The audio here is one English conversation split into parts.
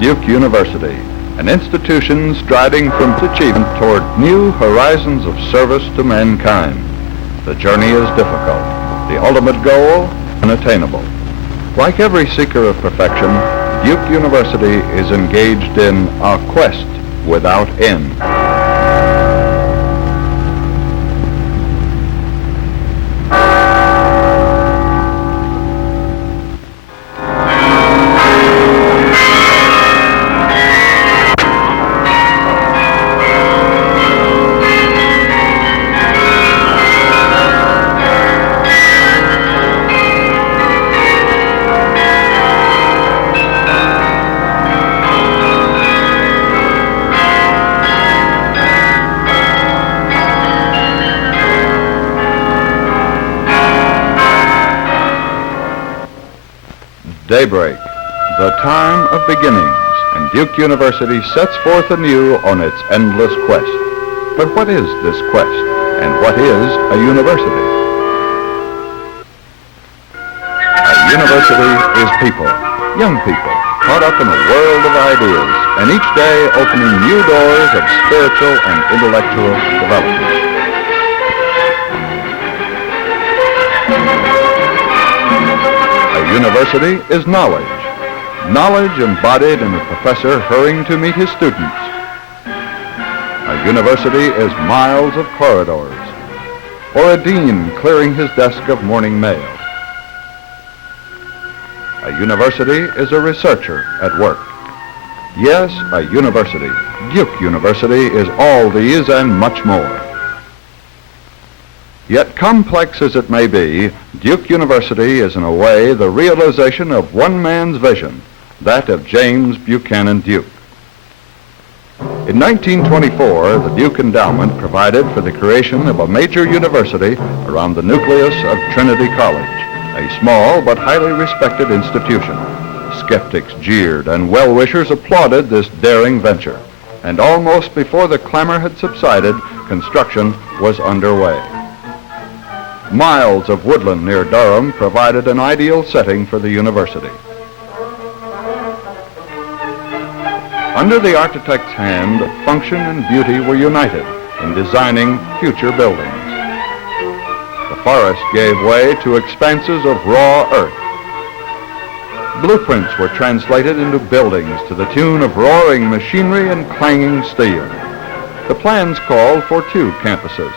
Duke University, an institution striding from achievement toward new horizons of service to mankind. The journey is difficult, the ultimate goal unattainable. Like every seeker of perfection, Duke University is engaged in a quest without end. Daybreak, the time of beginnings, and Duke University sets forth anew on its endless quest. But what is this quest, and what is a university? A university is people, young people, caught up in a world of ideas, and each day opening new doors of spiritual and intellectual development. University is knowledge. Knowledge embodied in a professor hurrying to meet his students. A university is miles of corridors, or a dean clearing his desk of morning mail. A university is a researcher at work. Yes, a university, Duke University, is all these and much more. Yet complex as it may be, Duke University is in a way the realization of one man's vision, that of James Buchanan Duke. In 1924, the Duke Endowment provided for the creation of a major university around the nucleus of Trinity College, a small but highly respected institution. Skeptics jeered and well-wishers applauded this daring venture, and almost before the clamor had subsided, construction was underway. Miles of woodland near Durham provided an ideal setting for the university. Under the architect's hand, function and beauty were united in designing future buildings. The forest gave way to expanses of raw earth. Blueprints were translated into buildings to the tune of roaring machinery and clanging steel. The plans called for two campuses,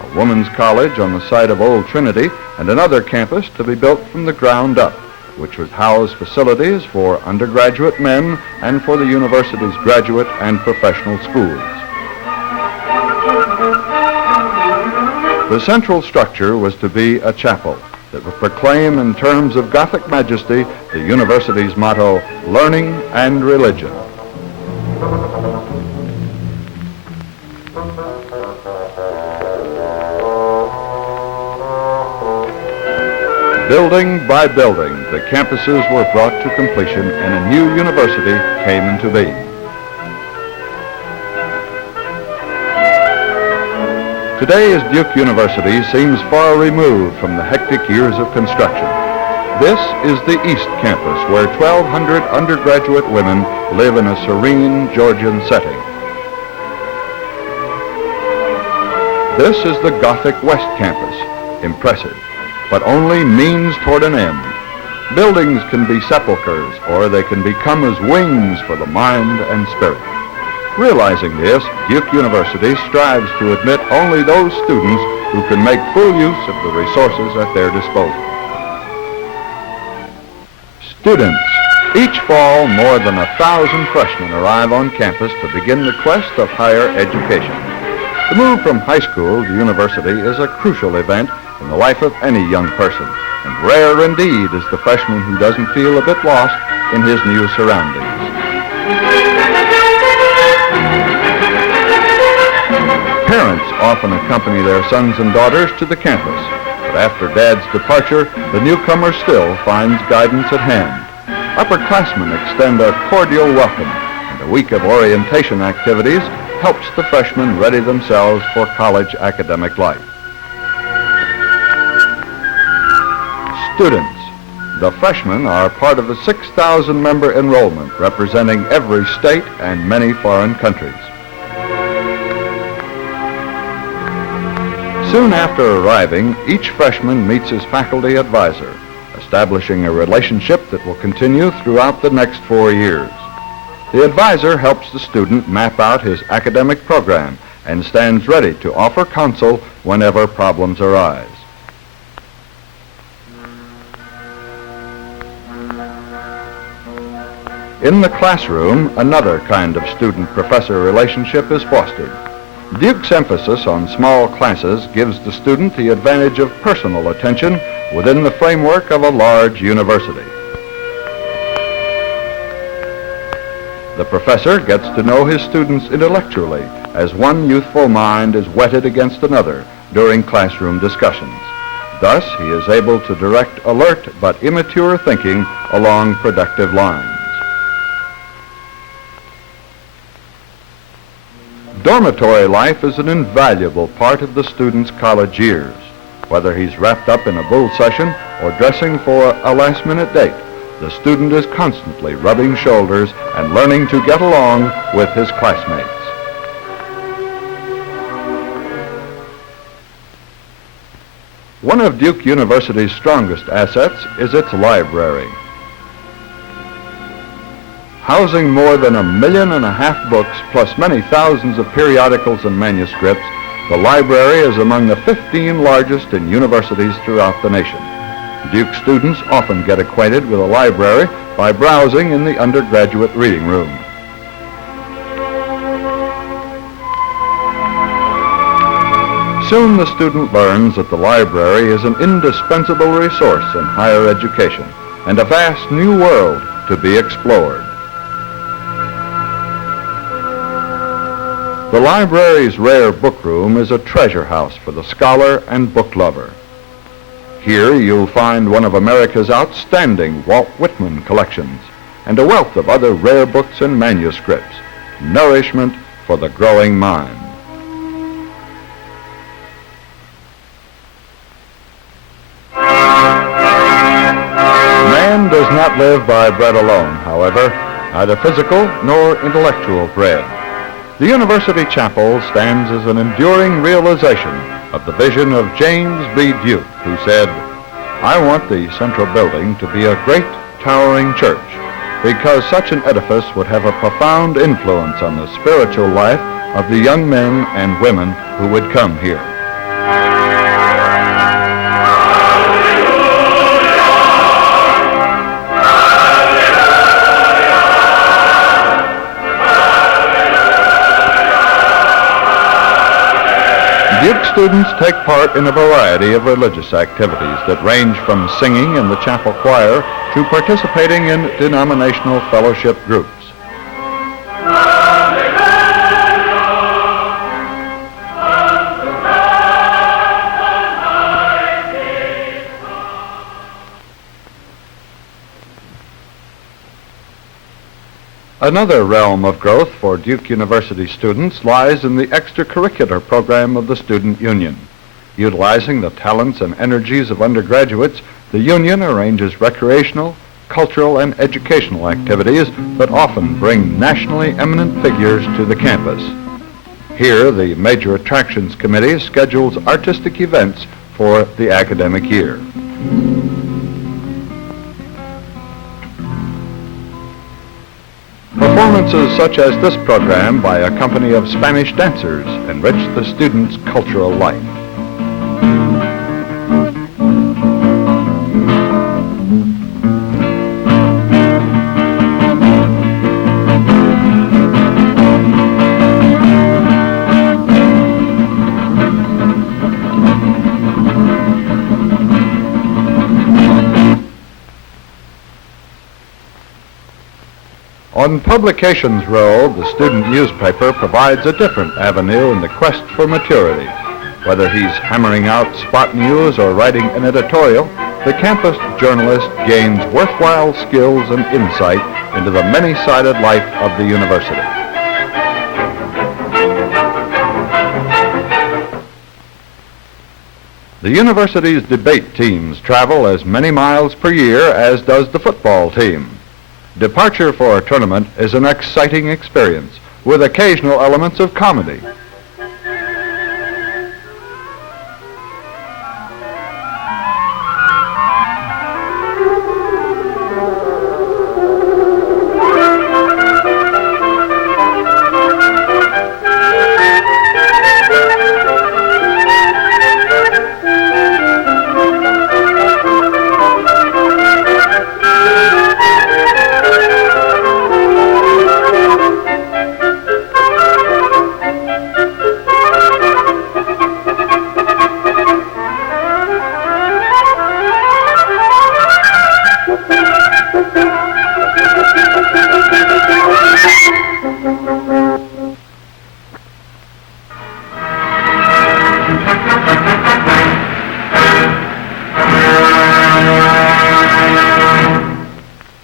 a women's college on the site of Old Trinity and another campus to be built from the ground up, which would house facilities for undergraduate men and for the university's graduate and professional schools. The central structure was to be a chapel that would proclaim in terms of Gothic majesty the university's motto, learning and religion. Building by building, the campuses were brought to completion and a new university came into being. Today's Duke University seems far removed from the hectic years of construction. This is the East Campus, where 1,200 undergraduate women live in a serene Georgian setting. This is the Gothic West Campus, impressive, but only means toward an end. Buildings can be sepulchres, or they can become as wings for the mind and spirit. Realizing this, Duke University strives to admit only those students who can make full use of the resources at their disposal. Students. Each fall, more than 1,000 freshmen arrive on campus to begin the quest of higher education. The move from high school to university is a crucial event in the life of any young person, and rare indeed is the freshman who doesn't feel a bit lost in his new surroundings. Parents often accompany their sons and daughters to the campus, but after Dad's departure, the newcomer still finds guidance at hand. Upperclassmen extend a cordial welcome, and a week of orientation activities helps the freshmen ready themselves for college academic life. Students. The freshmen are part of the 6,000-member enrollment representing every state and many foreign countries. Soon after arriving, each freshman meets his faculty advisor, establishing a relationship that will continue throughout the next 4 years. The advisor helps the student map out his academic program and stands ready to offer counsel whenever problems arise. In the classroom, another kind of student-professor relationship is fostered. Duke's emphasis on small classes gives the student the advantage of personal attention within the framework of a large university. The professor gets to know his students intellectually as one youthful mind is whetted against another during classroom discussions. Thus, he is able to direct alert but immature thinking along productive lines. Dormitory life is an invaluable part of the student's college years. Whether he's wrapped up in a bull session or dressing for a last-minute date, the student is constantly rubbing shoulders and learning to get along with his classmates. One of Duke University's strongest assets is its library. Housing more than 1.5 million books, plus many thousands of periodicals and manuscripts, the library is among the 15 largest in universities throughout the nation. Duke students often get acquainted with a library by browsing in the undergraduate reading room. Soon the student learns that the library is an indispensable resource in higher education and a vast new world to be explored. The library's rare book room is a treasure house for the scholar and book lover. Here you'll find one of America's outstanding Walt Whitman collections and a wealth of other rare books and manuscripts, nourishment for the growing mind. Man does not live by bread alone, however, neither physical nor intellectual bread. The University Chapel stands as an enduring realization of the vision of James B. Duke, who said, "I want the central building to be a great, towering church, because such an edifice would have a profound influence on the spiritual life of the young men and women who would come here." Duke students take part in a variety of religious activities that range from singing in the chapel choir to participating in denominational fellowship groups. Another realm of growth for Duke University students lies in the extracurricular program of the Student Union. Utilizing the talents and energies of undergraduates, the Union arranges recreational, cultural, and educational activities that often bring nationally eminent figures to the campus. Here, the Major Attractions Committee schedules artistic events for the academic year. Performances such as this program by a company of Spanish dancers enrich the students' cultural life. On Publications Row, the student newspaper provides a different avenue in the quest for maturity. Whether he's hammering out spot news or writing an editorial, the campus journalist gains worthwhile skills and insight into the many-sided life of the university. The university's debate teams travel as many miles per year as does the football team. Departure for a tournament is an exciting experience with occasional elements of comedy.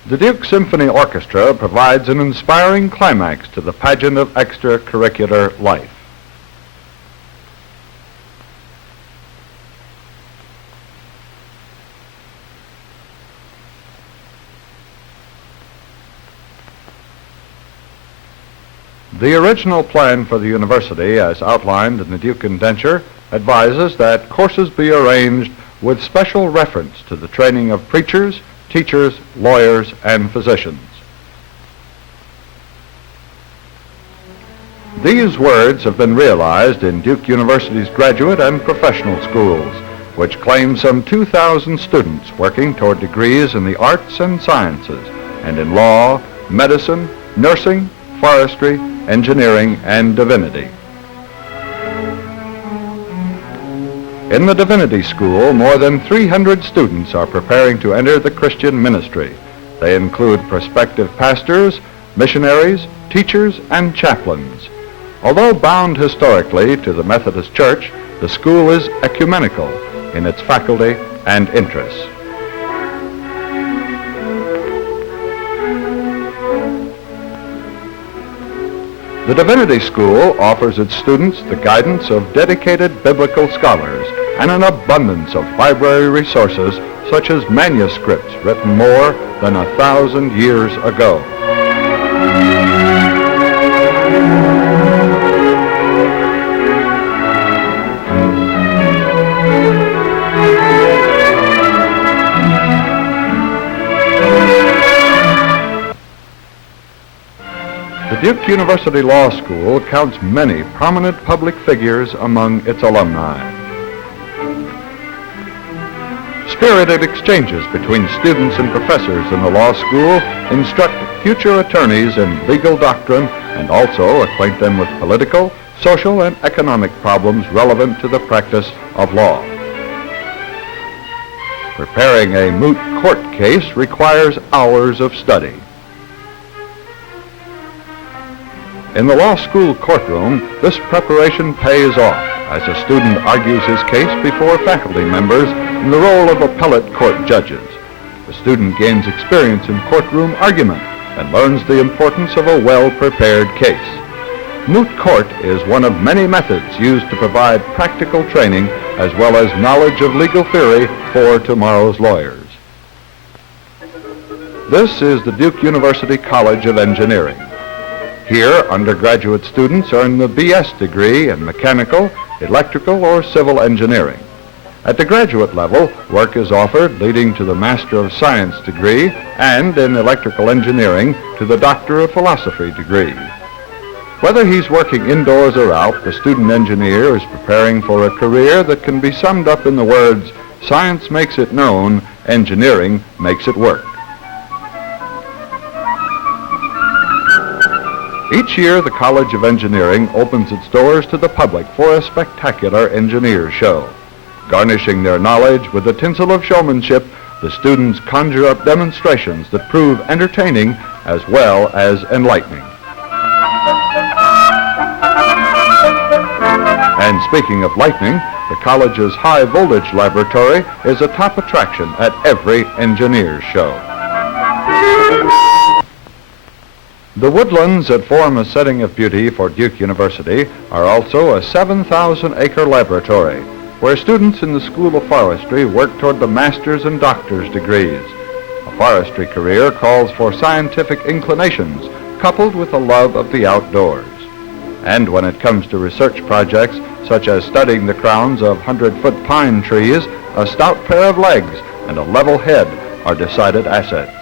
The Duke Symphony Orchestra provides an inspiring climax to the pageant of extracurricular life. The original plan for the university, as outlined in the Duke indenture, advises that courses be arranged with special reference to the training of preachers, teachers, lawyers, and physicians. These words have been realized in Duke University's graduate and professional schools, which claim some 2,000 students working toward degrees in the arts and sciences, and in law, medicine, nursing, forestry, engineering, and divinity. In the Divinity School, more than 300 students are preparing to enter the Christian ministry. They include prospective pastors, missionaries, teachers, and chaplains. Although bound historically to the Methodist Church, the school is ecumenical in its faculty and interests. The Divinity School offers its students the guidance of dedicated biblical scholars and an abundance of library resources such as manuscripts written more than 1,000 years ago. The Duke University Law School counts many prominent public figures among its alumni. Spirited exchanges between students and professors in the law school instruct future attorneys in legal doctrine and also acquaint them with political, social, and economic problems relevant to the practice of law. Preparing a moot court case requires hours of study. In the law school courtroom, this preparation pays off as a student argues his case before faculty members in the role of appellate court judges. The student gains experience in courtroom argument and learns the importance of a well-prepared case. Moot court is one of many methods used to provide practical training as well as knowledge of legal theory for tomorrow's lawyers. This is the Duke University College of Engineering. Here, undergraduate students earn the BS degree in mechanical, electrical, or civil engineering. At the graduate level, work is offered leading to the Master of Science degree and in electrical engineering to the Doctor of Philosophy degree. Whether he's working indoors or out, the student engineer is preparing for a career that can be summed up in the words, science makes it known, engineering makes it work. Each year, the College of Engineering opens its doors to the public for a spectacular engineer show. Garnishing their knowledge with the tinsel of showmanship, the students conjure up demonstrations that prove entertaining as well as enlightening. And speaking of lightning, the college's high voltage laboratory is a top attraction at every engineer's show. The woodlands that form a setting of beauty for Duke University are also a 7,000-acre laboratory. where students in the School of Forestry work toward the master's and doctor's degrees. A forestry career calls for scientific inclinations coupled with a love of the outdoors. And when it comes to research projects, such as studying the crowns of 100-foot pine trees, a stout pair of legs and a level head are decided assets.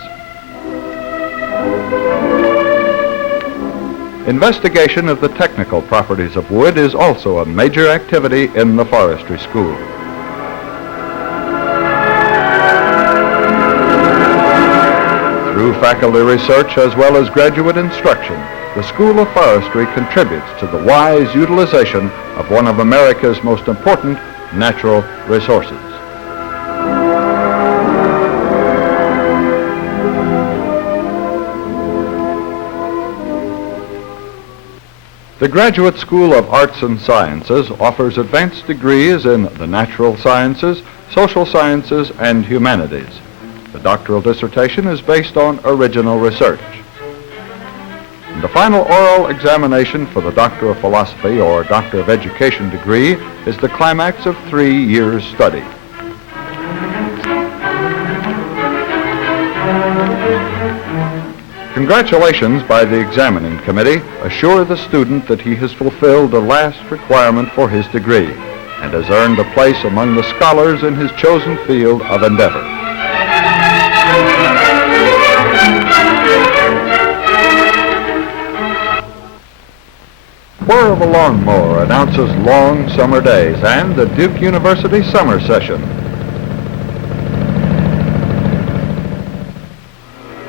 Investigation of the technical properties of wood is also a major activity in the forestry school. Through faculty research as well as graduate instruction, the School of Forestry contributes to the wise utilization of one of America's most important natural resources. The Graduate School of Arts and Sciences offers advanced degrees in the natural sciences, social sciences, and humanities. The doctoral dissertation is based on original research. And the final oral examination for the Doctor of Philosophy or Doctor of Education degree is the climax of 3 years' study. Congratulations by the examining committee assure the student that he has fulfilled the last requirement for his degree and has earned a place among the scholars in his chosen field of endeavor. Whir of a lawnmower announces long summer days and the Duke University summer session.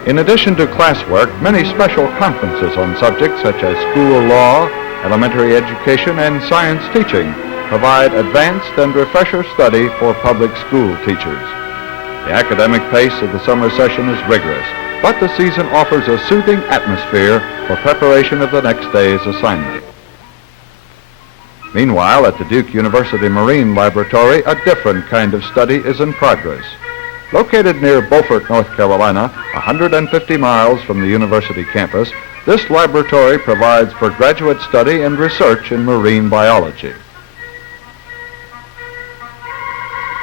In addition to classwork, many special conferences on subjects such as school law, elementary education, and science teaching provide advanced and refresher study for public school teachers. The academic pace of the summer session is rigorous, but the season offers a soothing atmosphere for preparation of the next day's assignment. Meanwhile, at the Duke University Marine Laboratory, a different kind of study is in progress. Located near Beaufort, North Carolina, 150 miles from the university campus, this laboratory provides for graduate study and research in marine biology.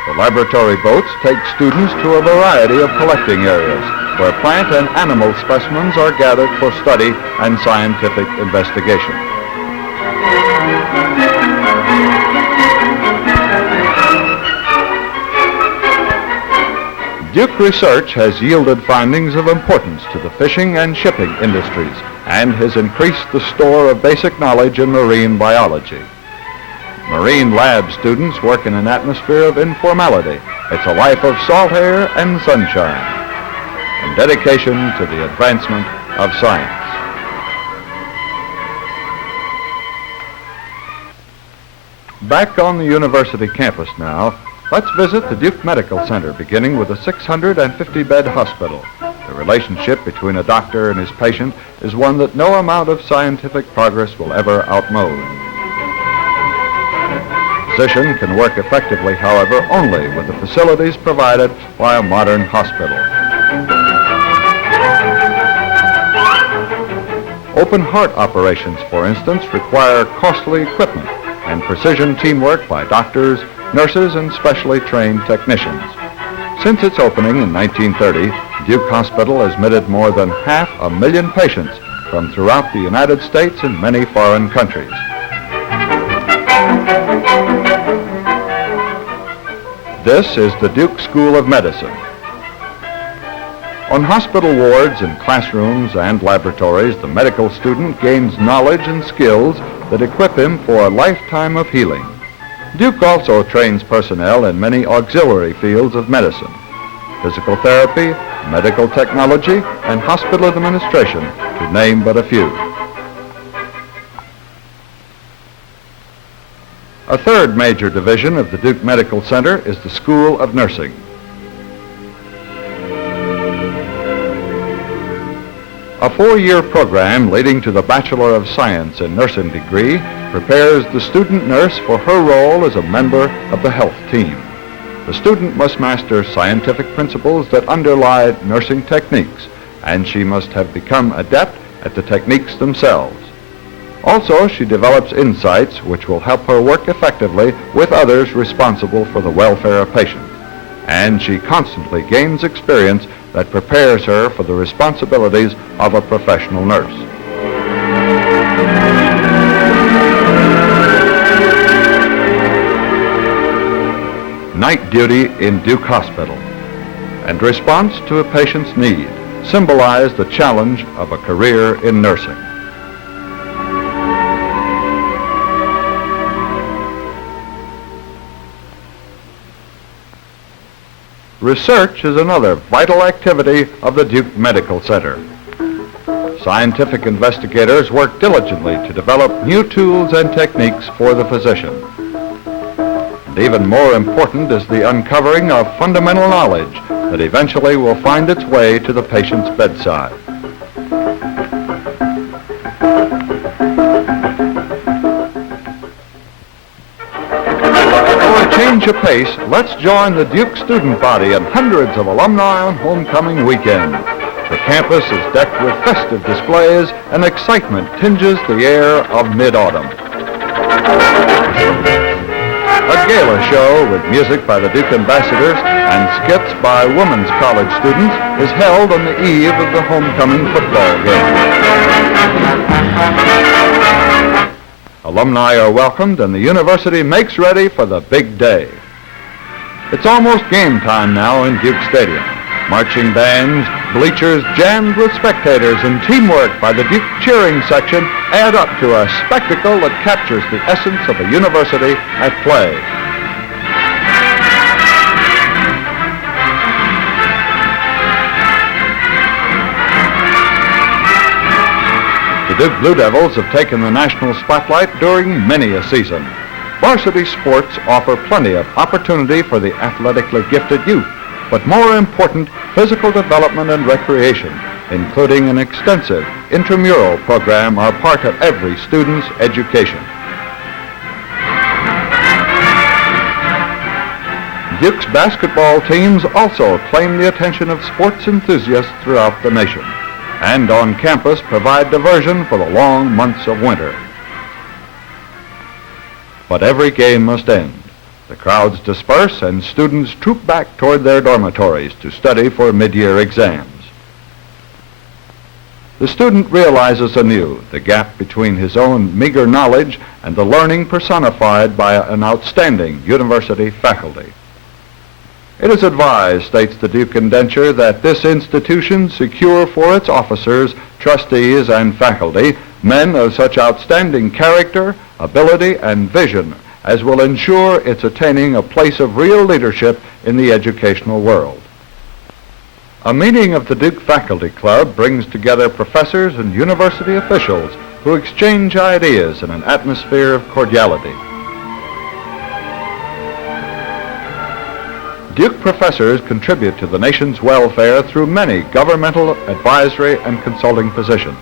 The laboratory boats take students to a variety of collecting areas where plant and animal specimens are gathered for study and scientific investigation. Duke research has yielded findings of importance to the fishing and shipping industries and has increased the store of basic knowledge in marine biology. Marine lab students work in an atmosphere of informality. It's a life of salt air and sunshine, and dedication to the advancement of science. Back on the university campus now, let's visit the Duke Medical Center, beginning with a 650-bed hospital. The relationship between a doctor and his patient is one that no amount of scientific progress will ever outmode. A physician can work effectively, however, only with the facilities provided by a modern hospital. Open heart operations, for instance, require costly equipment and precision teamwork by doctors, nurses, and specially trained technicians. Since its opening in 1930, Duke Hospital has admitted more than 500,000 patients from throughout the United States and many foreign countries. This is the Duke School of Medicine. On hospital wards, in classrooms and laboratories, the medical student gains knowledge and skills that equip him for a lifetime of healing. Duke also trains personnel in many auxiliary fields of medicine: physical therapy, medical technology, and hospital administration, to name but a few. A third major division of the Duke Medical Center is the School of Nursing. A 4-year program leading to the Bachelor of Science in Nursing degree prepares the student nurse for her role as a member of the health team. The student must master scientific principles that underlie nursing techniques, and she must have become adept at the techniques themselves. Also, she develops insights which will help her work effectively with others responsible for the welfare of patients. And she constantly gains experience that prepares her for the responsibilities of a professional nurse. Night duty in Duke Hospital and response to a patient's need symbolize the challenge of a career in nursing. Research is another vital activity of the Duke Medical Center. Scientific investigators work diligently to develop new tools and techniques for the physician. And even more important is the uncovering of fundamental knowledge that eventually will find its way to the patient's bedside. Change of pace, let's join the Duke student body and hundreds of alumni on homecoming weekend. The campus is decked with festive displays and excitement tinges the air of mid-autumn. A gala show with music by the Duke ambassadors and skits by women's college students is held on the eve of the homecoming football game. Alumni are welcomed and the university makes ready for the big day. It's almost game time now in Duke Stadium. Marching bands, bleachers jammed with spectators, and teamwork by the Duke cheering section add up to a spectacle that captures the essence of a university at play. The Duke Blue Devils have taken the national spotlight during many a season. Varsity sports offer plenty of opportunity for the athletically gifted youth, but more important, physical development and recreation, including an extensive intramural program, are part of every student's education. Duke's basketball teams also claim the attention of sports enthusiasts throughout the nation, and on campus provide diversion for the long months of winter. But every game must end. The crowds disperse and students troop back toward their dormitories to study for mid-year exams. The student realizes anew the gap between his own meager knowledge and the learning personified by an outstanding university faculty. It is advised, states the Duke indenture, that this institution secure for its officers, trustees, and faculty men of such outstanding character, ability, and vision as will ensure its attaining a place of real leadership in the educational world. A meeting of the Duke Faculty Club brings together professors and university officials who exchange ideas in an atmosphere of cordiality. Duke professors contribute to the nation's welfare through many governmental, advisory, and consulting positions.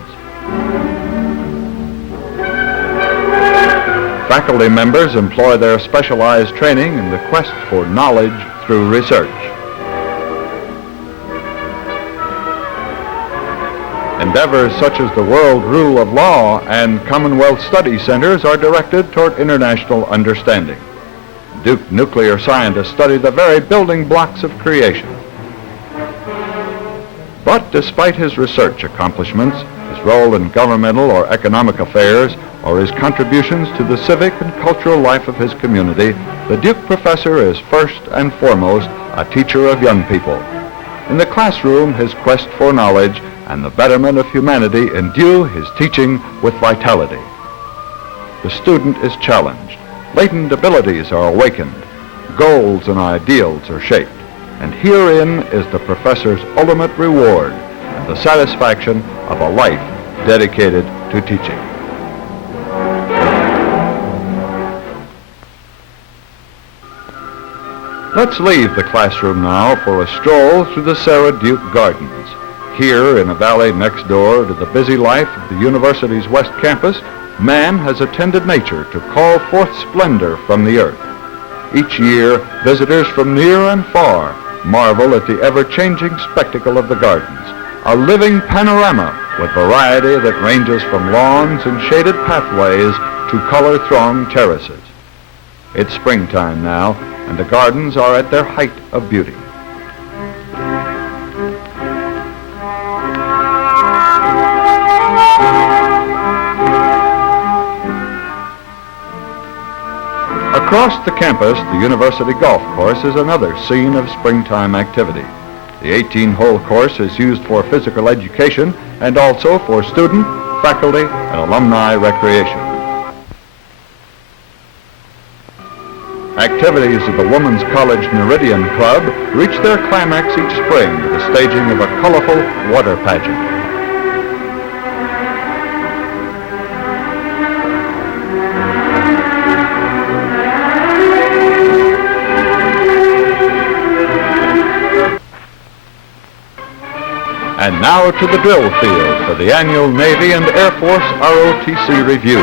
Faculty members employ their specialized training in the quest for knowledge through research. Endeavors such as the World Rule of Law and Commonwealth Study Centers are directed toward international understanding. Duke nuclear scientists study the very building blocks of creation. But despite his research accomplishments, his role in governmental or economic affairs, or his contributions to the civic and cultural life of his community, the Duke professor is first and foremost a teacher of young people. In the classroom, his quest for knowledge and the betterment of humanity endue his teaching with vitality. The student is challenged. Latent abilities are awakened. Goals and ideals are shaped. And herein is the professor's ultimate reward and the satisfaction of a life dedicated to teaching. Let's leave the classroom now for a stroll through the Sarah Duke Gardens. Here, in a valley next door to the busy life of the university's West Campus, man has attended nature to call forth splendor from the earth. Each year, visitors from near and far marvel at the ever-changing spectacle of the gardens, a living panorama with variety that ranges from lawns and shaded pathways to color-thronged terraces. It's springtime now, and the gardens are at their height of beauty. Across the campus, the university golf course is another scene of springtime activity. The 18-hole course is used for physical education and also for student, faculty, and alumni recreation. Activities of the Women's College Meridian Club reach their climax each spring with the staging of a colorful water pageant. And now to the drill field for the annual Navy and Air Force ROTC review.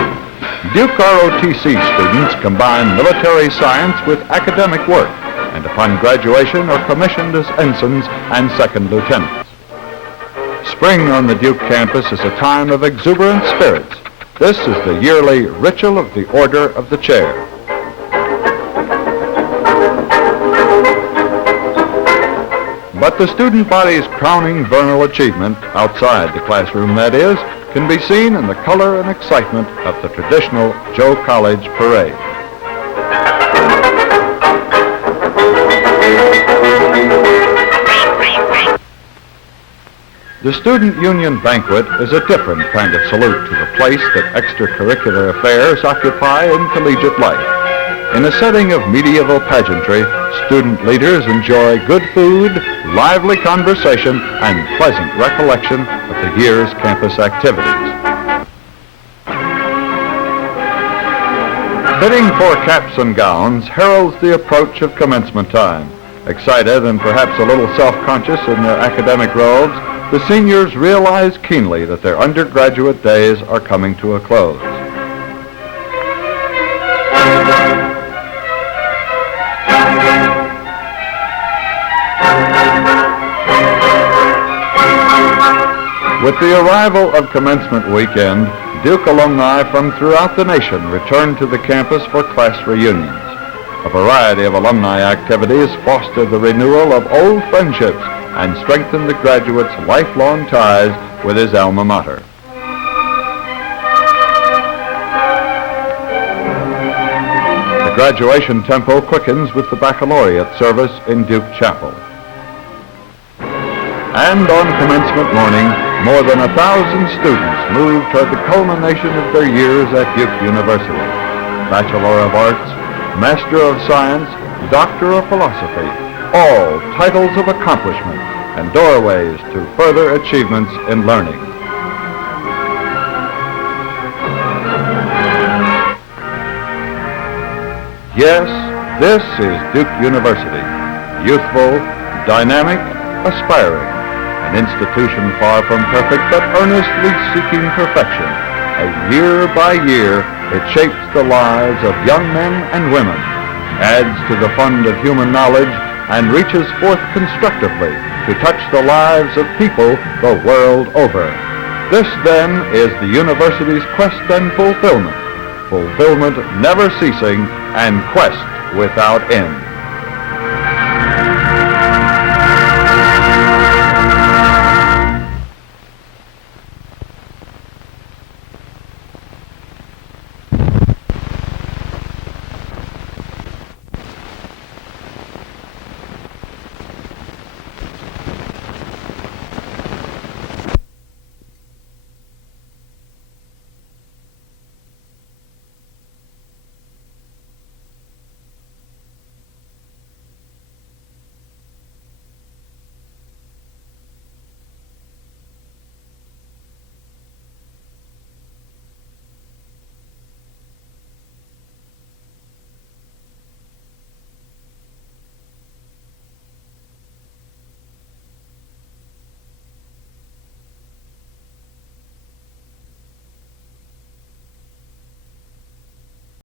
Duke ROTC students combine military science with academic work, and upon graduation are commissioned as ensigns and second lieutenants. Spring on the Duke campus is a time of exuberant spirits. This is the yearly ritual of the Order of the Chair. But the student body's crowning vernal achievement, outside the classroom that is, can be seen in the color and excitement of the traditional Joe College parade. The Student Union Banquet is a different kind of salute to the place that extracurricular affairs occupy in collegiate life. In a setting of medieval pageantry, student leaders enjoy good food, lively conversation, and pleasant recollection of the year's campus activities. Fitting for caps and gowns heralds the approach of commencement time. Excited and perhaps a little self-conscious in their academic robes, the seniors realize keenly that their undergraduate days are coming to a close. With the arrival of commencement weekend, Duke alumni from throughout the nation return to the campus for class reunions. A variety of alumni activities foster the renewal of old friendships and strengthen the graduate's lifelong ties with his alma mater. The graduation tempo quickens with the baccalaureate service in Duke Chapel. And on commencement morning, more than 1,000 students move toward the culmination of their years at Duke University. Bachelor of Arts, Master of Science, Doctor of Philosophy, all titles of accomplishment and doorways to further achievements in learning. Yes, this is Duke University, youthful, dynamic, aspiring. An institution far from perfect, but earnestly seeking perfection. As year by year, it shapes the lives of young men and women, adds to the fund of human knowledge, and reaches forth constructively to touch the lives of people the world over. This, then, is the university's quest and fulfillment. Fulfillment never ceasing and quest without end.